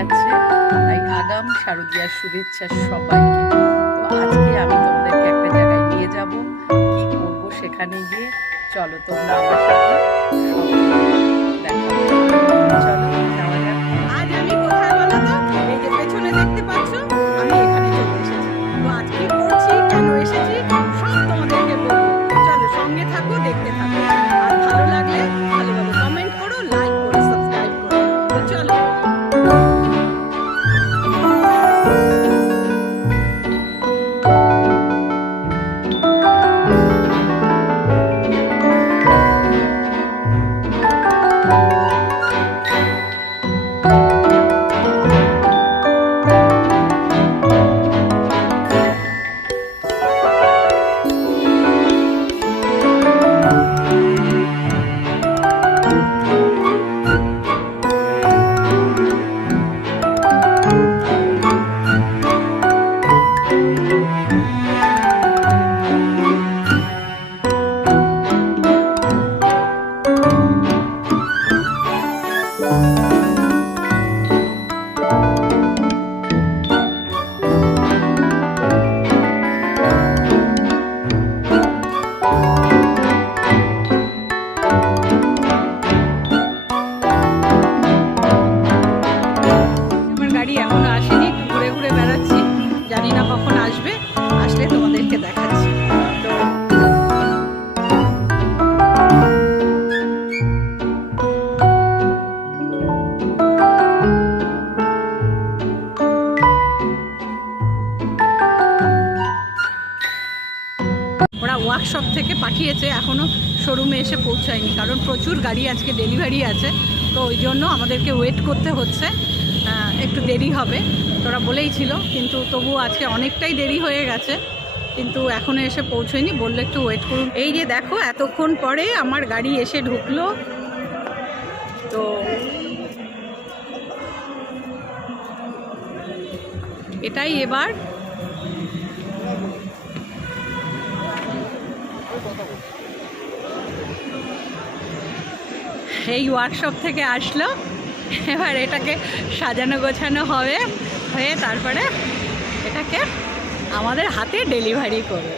যাচ্ছে, তাই আগাম শারদীয়ার শুভেচ্ছা সবাইকে। তো আজকে আমি তোমাদেরকে একটা জায়গায় নিয়ে যাব, কি করব সেখানে গিয়ে চলো তোমরা আমার সাথে দেখাবো। চলো যাওয়া যাক। আজ আমি কোথায় বলো তো? এই যে পেছনে দেখতে পাচ্ছ, আমি এখানে চলে এসেছি। তো আজ কি করছি, কেন এসেছি, সব তোমাদেরকে বলবো। চলো সঙ্গে থাকো, দেখতে থাকো। আর ভালো লাগলে ভালো ভালো কমেন্ট করো, লাইক করো, সাবস্ক্রাইব করো। তো চলো। ওয়ার্কশপ থেকে পাঠিয়েছে, এখনও শোরুমে এসে পৌঁছায়নি, কারণ প্রচুর গাড়ি আজকে ডেলিভারি আছে। তো ওই জন্য আমাদেরকে ওয়েট করতে হচ্ছে, একটু দেরি হবে তোরা বলেই ছিল, কিন্তু তবু আজকে অনেকটাই দেরি হয়ে গেছে, কিন্তু এখনও এসে পৌঁছয়নি, বললো একটু ওয়েট করুন। এই যে দেখো এতক্ষণ পরে আমার গাড়ি এসে ঢুকলো। তো এটাই এবার এই ওয়ার্কশপ থেকে আসলো, এবার এটাকে সাজানো গোছানো হবে, হয়ে তারপরে এটাকে আমাদের হাতে ডেলিভারি করবে।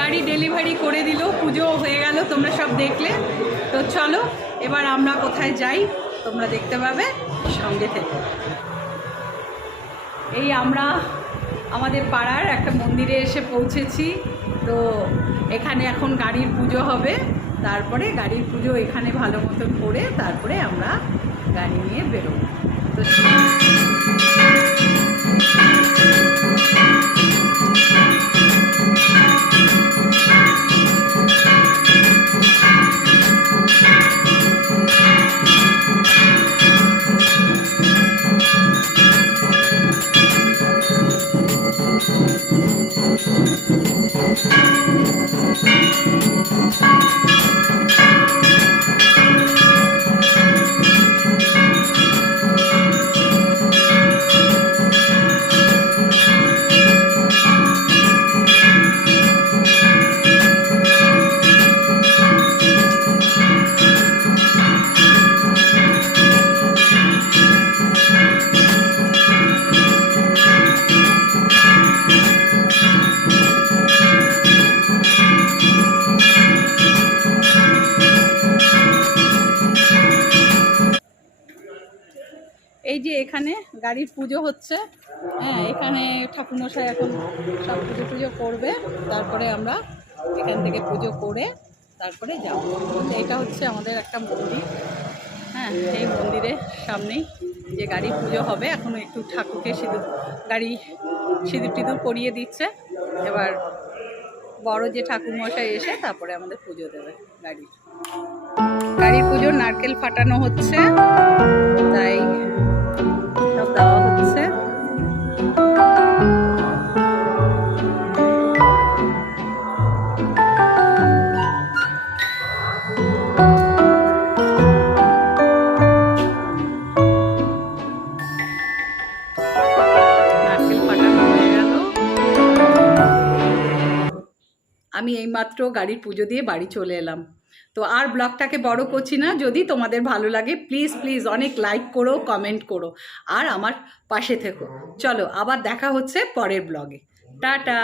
গাড়ি ডেলিভারি করে দিল, পুজো হয়ে গেল, তোমরা সব দেখলে। তো চলো এবার আমরা কোথায় যাই তোমরা দেখতে পাবে, সঙ্গে থেকে। এই আমরা আমাদের পাড়ার একটা মন্দিরে এসে পৌঁছেছি। তো এখানে এখন গাড়ির পুজো হবে, তারপরে গাড়ির পুজো এখানে ভালো মতন করে তারপরে আমরা গাড়ি নিয়ে বেরোবো। তো এই যে এখানে গাড়ির পুজো হচ্ছে। হ্যাঁ, এখানে ঠাকুরমশাই এখন সব পুজো টুজো করবে, তারপরে আমরা এখান থেকে পুজো করে তারপরে যাব। এটা হচ্ছে আমাদের একটা মন্দির। হ্যাঁ, এই মন্দিরের সামনেই যে গাড়ি পুজো হবে, এখনও একটু ঠাকুরকে সিঁদুর টিঁদুর পরিয়ে দিচ্ছে। এবার বড় যে ঠাকুরমশাই এসে তারপরে আমাদের পুজো দেবে। গাড়ির পুজো নারকেল ফাটানো হচ্ছে, তাই সব দেওয়া হচ্ছে। নারকেল ফাটানো হয়ে গেল। আমি এইমাত্র গাড়ির পুজো দিয়ে বাড়ি চলে এলাম। তো আর ব্লগটাকে বড় করছি না। যদি তোমাদের ভালো লাগে প্লিজ প্লিজ অনেক লাইক করো, কমেন্ট করো, আর আমার পাশে থেকো। চলো আবার দেখা হচ্ছে পরের ব্লগে। টাটা।